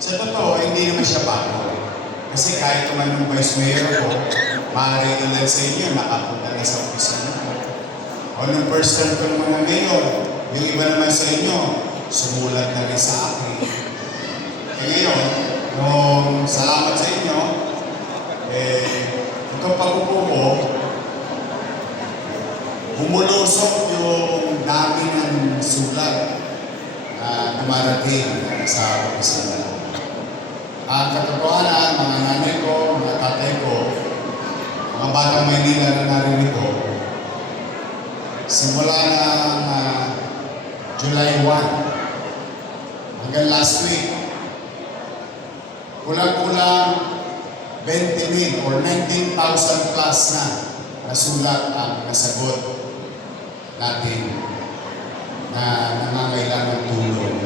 Sa totoo, hindi naman siya bago. Kasi kahit naman nung vice mayor ko, maaari ilan sa inyo nakapunta na sa opisina ko. O nung first term ko ng mga mayor, yung iba naman sa inyo, sumulat na rin sa akin. Kaya ngayon, nung salamat sa inyo, itong pag-upo ko, humulusok yung dami ng sulat na dumarating sa opisina. Ang katotohanan, mga nanay ko, mga tatay ko, mga batang Maynila na naririto, simula ng July 1 hanggang last week, kulang-kulang 20,000 or 19,000 plus na sulat ang nasagot natin na nangangailangan ng tulong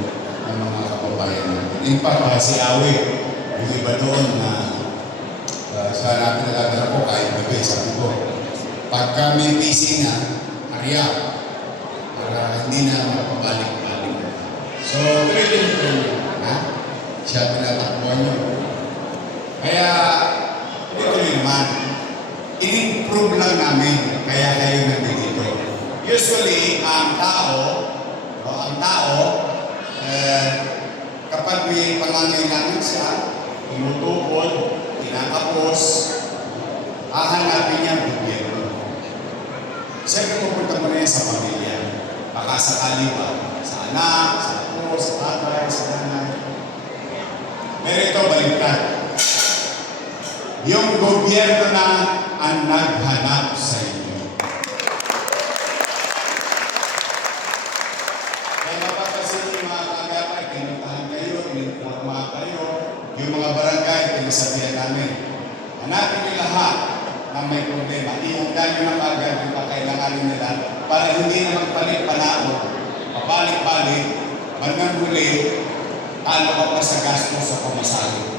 ng mga kababayan natin. In fact, si Awi, yung iba doon na sa natin naladala ko kahit gabi, sabi ko, pagka may PC na, hurry up, para hindi na mapabalik-balik. So, tuloy-tuloy ito, siya tinatakbuhan nyo. Kaya, tuloy-tuloy naman, in-improve lang namin, kaya kayo nandito. Usually, ang tao, kapag may pangangailangan siya, tumutukod, tinatapos, hahanapin niya ang gobyerno. Siyempre, pupunta mo na yan sa pamilya. Baka sakali pa, sa anak, sa apo, sa tatay, sa nanay. Pero ito, baliktad. Yung gobyerno na ang naghanap sa inyo. Kaya mapapasin yung mga kagapay, pinuntahan kayo, ininforma kayo, yung mga barangay, pinasabihan namin. Hanapin niyo lahat na may problema. Ihanda niyo na kagad yung kakailanganin nila para hindi na magpalit-panao, pabalik-balik, bandang huli, talo ka pa sa gasto sa pamasahe.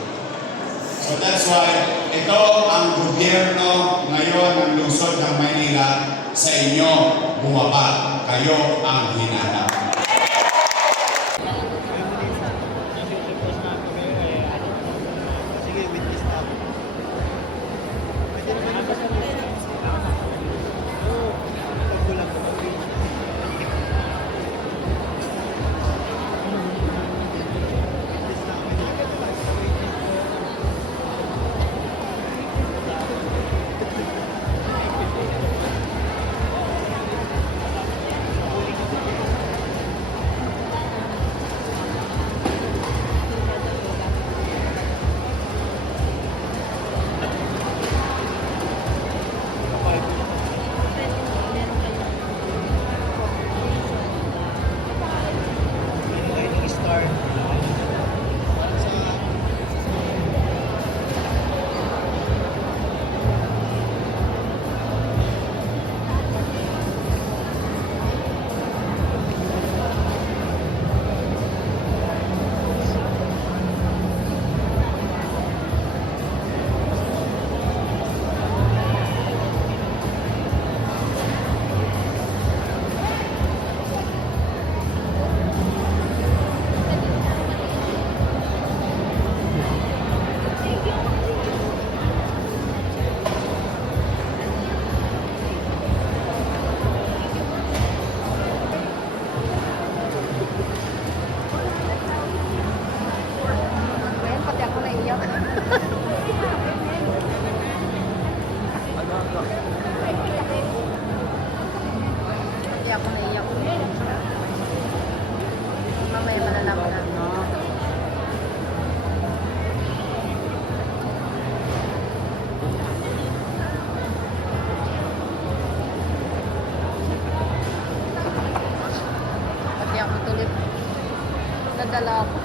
So that's why ito ang gobyerno ngayon ng lungsod ng Maynila sa inyo bumaba. Kayo ang hinanap. Ako naiyak. Mamaya malalaman na. Pati ako tuloy. Nadala ako.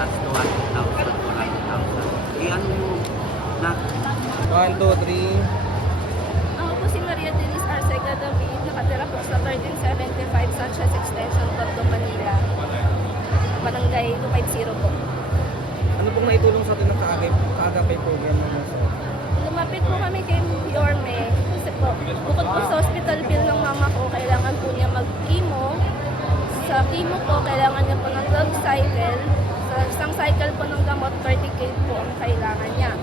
Plus 200,000, 400,000. Iyan mo na. 1, 2, 3. Ako po si Maria Denise Arcega David, nakatira po sa 1375 Sanchez Extension, Tondo, Manila. Barangay 250 po. Ano pong naitulong sa atin ng kaagapay program ng Maso? Ano lumapit po kami kay Yorme. Kasi po, bukod po sa hospital bill ng mama ko, kailangan po niya mag-chemo. Sa chemo po, kailangan niya po ng 12 cycle. Sa isang cycle po ng gamot, 30K po ang kailangan niya.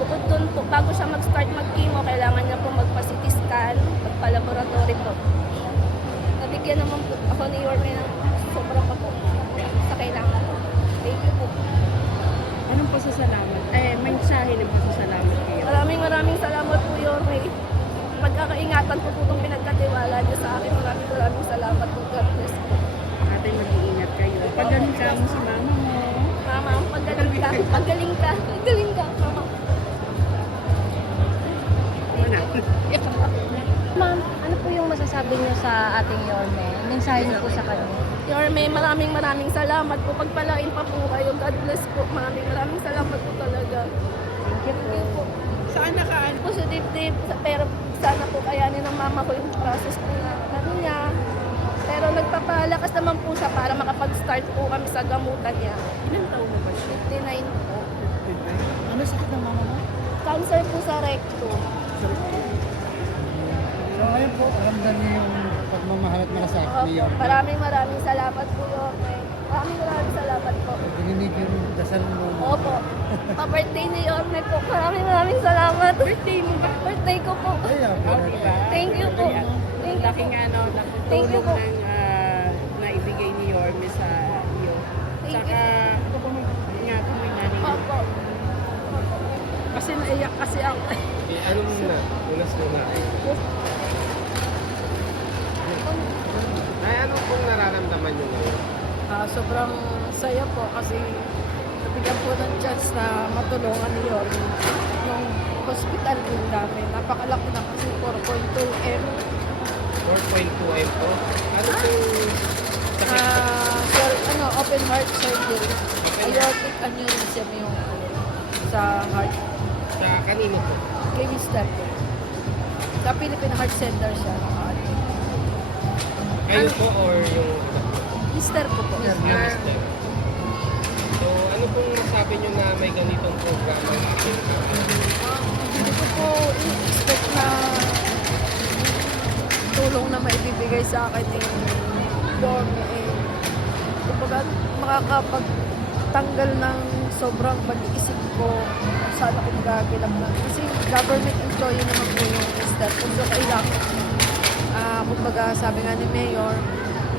Bukod dun po, bago siya mag-start mag-chemo, kailangan niya po magpa-CT scan, magpa-laboratory po. Nabigyan naman po ako ni Yorme ng sobrang po sa kailangan po. Thank you po. Anong pasasalamat? Mensahe ng pasasalamat kayo. Maraming salamat po, Yorme. Pagkakaingatan po po itong pinagkatiwala niyo sa akin. Maraming salamat po. God bless po. Ate, mag-iingat kayo. Pagaling ka mo sa mama mo. Mama, pagaling ka. Pagaling ka. Pagaling ka, mama. Wala. Ma'am, ano po yung masasabi niyo sa ating Yorme? Mensahe niyo po sa kanya. Yorme, maraming salamat po. Pagpalain pa po kayo. God bless po. Maraming salamat po talaga. Thank you po. Saan nakaan? Positive din. Pero sana po kayanin ng mama ko yung process po na ano niya. Pero nagpapalakas naman po siya para makapag-start po kami sa gamutan niya. Ilang taon na ba siya? 59 po. Ano sakit ng mama mo? Cancer po sa rectum. So ayun po, ramdam niyo yung pagmamahal at malasakit ni Opo, Yorme. maraming salamat po, Yorme. Maraming salamat po. Dininig yung dasal mo. Opo. Pa-birthday ni Yorme po. Maraming salamat. Birthday mo ba? Birthday ko po. Ay, Diba? Thank you po. Thank you po. Laking ano, Thank you nakatulong po. ng naibigay ni Yorme sa iyo. Thank Saka, ingatan mo yung nanay mo. Opo. Kasi naiyak kasi ako. Ano muna? Unas muna. Ay, ano pong nararamdaman nyo ngayon? Sobrang saya po kasi nabigyan po ng chance na matulungan ni Yorme yung hospital din namin. Napakalaki na kasi 4.2M. 4.2M po. Ano pong sakit? Open heart surgery. Open heart? Aortic aneurysm yung sa heart. Sa kanino po? Kay Mister po. Sa Philippine Heart Center siya. Kayo po or yung Mister po po. Mister? So, ano pong masabi nyo na may ganitong programa? Hindi ko po expect na tulong na maibibigay sa akin ni Yorme. Kumbaga, makakapagtanggal ng sobrang pag-iisip ko kung saan ako magagalap na. Kasi government employee naman po yung mister. So, kailangan, kumbaga, sabi nga ni Mayor,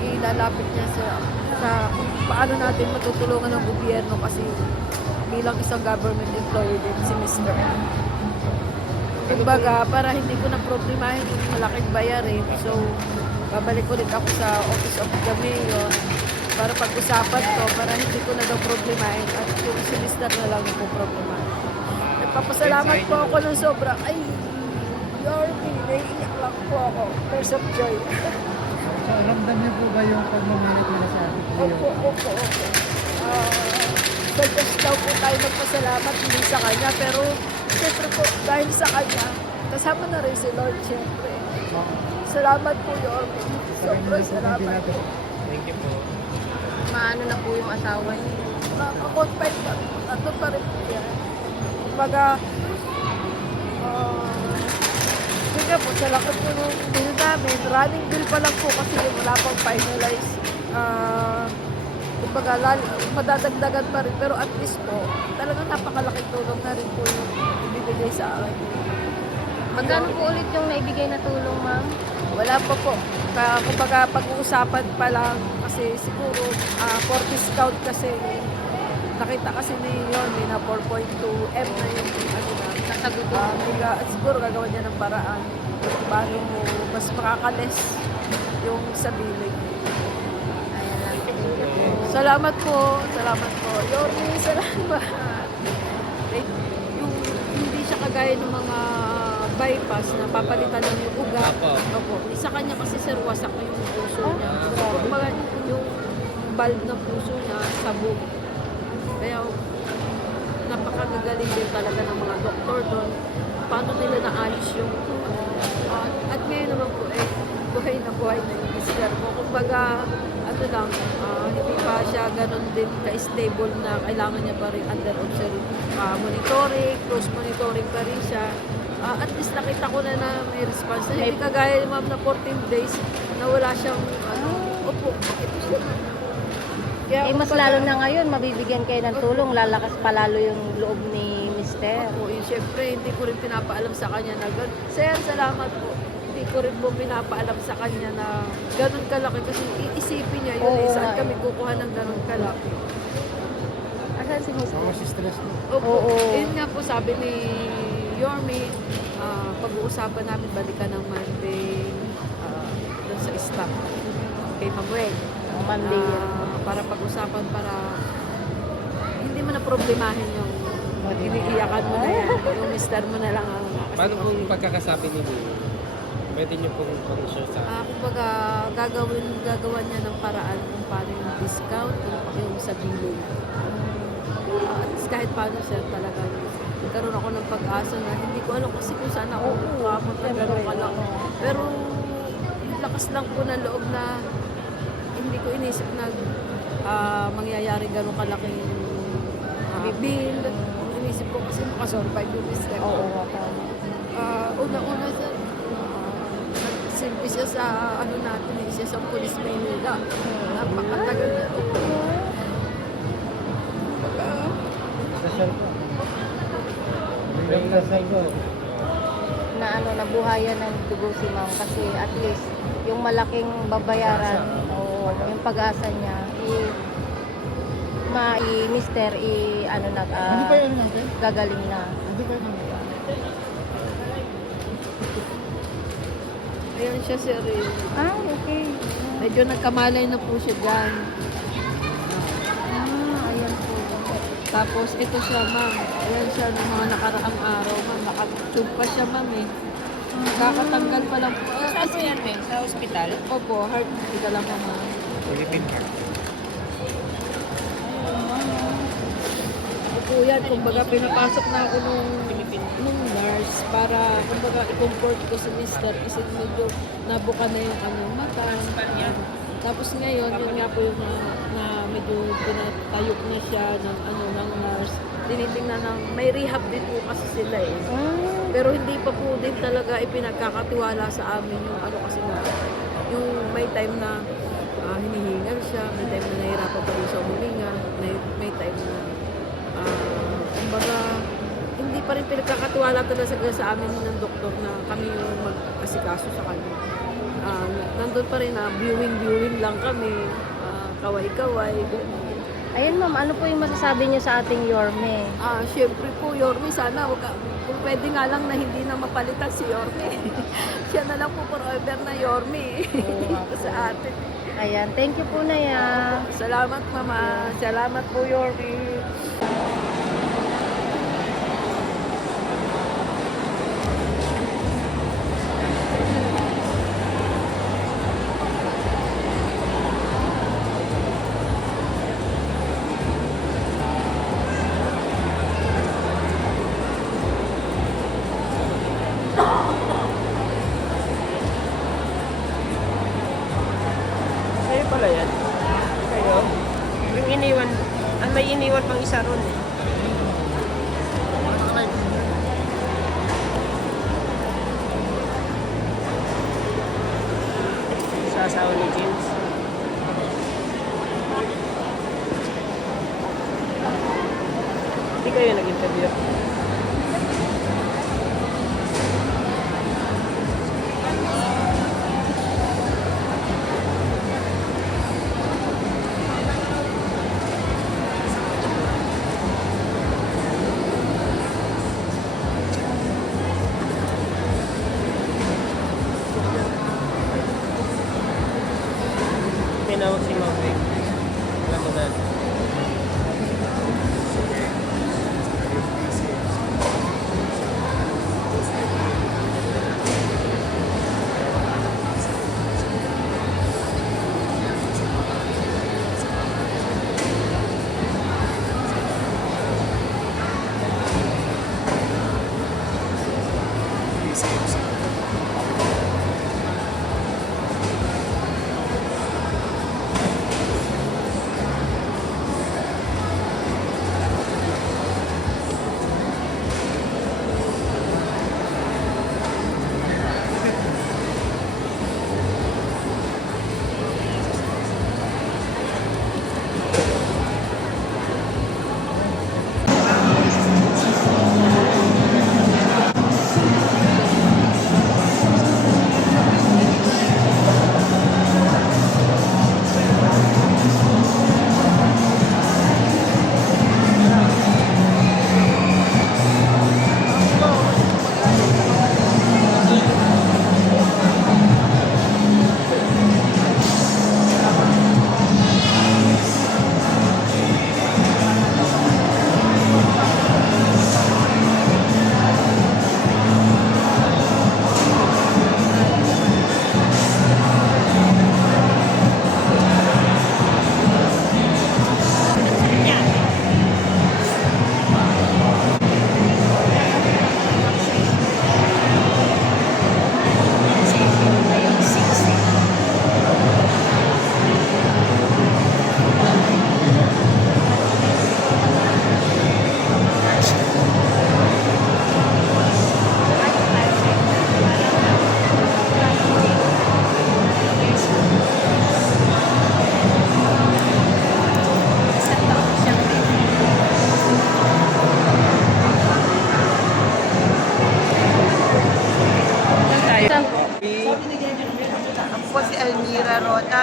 ilalapit niya sa kung paano natin matutulungan ng gobyerno kasi bilang isang government employee din si Mr. Kumbaga, para hindi ko na problemahin yung malaking bayarin. So, babalik ulit ako sa Office of the Mayor para pag-usapan to, para hindi ko na daw problemahin at yung si Mr. na lang yung problemahin. Nagpapasalamat po ako ng sobra. Ay, Yorme, naiiyak lang po ako. Tears of joy. So ramdam niyo po ba yung pagmamahal at malasakit ni Opo, Yorme? opo. Sa Diyos daw po tayo magpasalamat, hindi sa Kanya. Pero, siyempre po, dahil sa Kanya, kasama na rin si Lord, siyempre. Salamat po, Yorme. Sobrang salamat po. Thank you po. Maano na po yung asawa niyo? Nakakonfide pa. Ano pa rin po yan. Kumbaga, sige po, sa lakot po nung bill namin, running bill pa lang po kasi wala pang finalize. Kumbaga, madadagdagan pa rin. Pero at least po, talagang napakalaking tulong na rin po yung ibibigay sa akin. Magkano po ulit yung naibigay na tulong, ma'am? Wala pa po. Kumbaga, pag-uusapan pa lang kasi siguro for discount kasi nakita kasi ni Yorme na 4.2M na yung ano na. Nasagot po. Siguro gagawa niya ng paraan paano mas makakales yung sa billing. Ayan lang. Thank you po. Salamat po. Salamat po. Yorme, salamat. Yung hindi siya kagaya ng mga bypass na papalitan lang yung ugat. Opo. Sa kanya kasi sir, wasak na yung puso niya. Kumbaga, yung valve ng puso niya, sabog. Kaya, napakagagaling din talaga ng mga doktor doon. Paano nila naalis yung at ngayon naman po buhay na yung mister ko. Kumbaga, ano lang, hindi pa siya ganun din ka-stable na kailangan niya pa rin under monitoring, close monitoring pa rin siya. at least nakita ko na may response. Hindi kagaya ni ma'am na 14 days na wala siyang, opo, ito siya. Kaya Eh, mas lalo na ngayon, mabibigyan kayo ng tulong, lalakas palalo yung loob ni Mister. Opo, siyempre, hindi ko rin pinapaalam sa kanya na gano'n. Sir, salamat po. Hindi ko rin po pinapaalam sa kanya na gano'n kalaki kasi iisipin niya yun. Oo, Saan nga kami kukuha ng gano'n kalaki? Asan si Mister? Mas stress mo. Opo, Oo. yun nga po sabi ni Yorme, pag-uusapan namin balikan ng Monday doon sa staff kay Ma'am Wen. Monday. Para pag-usapan para hindi mo na problemahin yung iniiyakan mo na yan. Yung mister mo na lang ang Paano kung pagkakasabi ni Lou? Pwede niyo pong pang-share sa akin. kumbaga gagawan niya ng paraan kung paano yung discount yung sa billing. Kahit paano sir talagang nagkaroon ako ng pag-asa na hindi ko alam kasi kung saan ako kumamot na gano'n ka lang. Pero yung lakas lang po ng loob na hindi ko inisip na mangyayari gano'ng kalaking bill. Inisip ko kasi makasurvive yung business ko. Oo. Una-una sir, nagsilbi siya sa ano natin, siya sa Police Maynila. Napakatagal na. Dasal ko. Yung dasal ko. Na nabuhayan ng dugo si Ma'am kasi at least yung malaking babayaran o yung pag-asa niya Mister Hindi pa yun natin? gagaling na. Hindi pa yun. Ayan siya sir. Okay. Medyo nagkamalay na po siya dyan. Ayan po. Tapos ito siya ma'am. Ayan siya ng mga nakaraang araw ma'am. Nakatube pa siya ma'am eh. Kakatanggal pa lang po. Saan po yan, Mel? Sa ospital? Opo, heart hospital lang po ma'am. Philippine Heart. Opo yan, kumbaga pinapasok na ako nung nurse para kumbaga i-comfort ko si mister kasi medyo nabuka na yung mata. Tapos ngayon, yun nga po yung na medyo pinatayok na siya ng nurse. Tinitingnan ng may rehab din po kasi sila eh. Pero hindi pa po din talaga ipinagkakatiwala sa amin yung kasi na yung may time na hinihingal siya, may time na nahirapan pa rin siya huminga, may time na kumbaga hindi pa rin pinagkakatiwala talaga sa amin ng doktor na kami yung mag-asikaso sa kanya. Nandun pa rin na viewing lang kami, kaway-kaway, gano'n. Ayan ma'am, ano po yung masasabi niyo sa ating Yorme? Siyempre po, Yorme, sana kung pwede nga lang na hindi na mapalitan si Yorme. Siya na lang po forever na Yorme sa atin. Ayan, thank you po na yan. Salamat, Mama. Salamat po, Yorme. Kayo pala yan? Kayo? Yung iniwan, may iniwan pang isa ron eh. Sa asawa ni James. Hindi kayo nag-interview? Tinawag si Ma'am Vic. Alam mo na.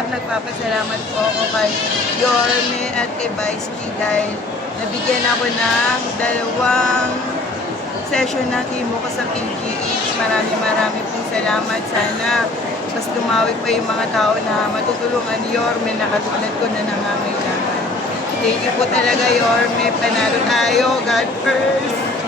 nagpapasalamat po ako kay Yorme at kay Vice dahil nabigyan ako ng 2 session ng chemo ko sa PGH. Marami pong salamat. Sana mas lumawi pa yung mga tao na matutulungan ni Yorme na katulad ko na nangangailangan. Thank you po talaga, Yorme. Panalo tayo. God first.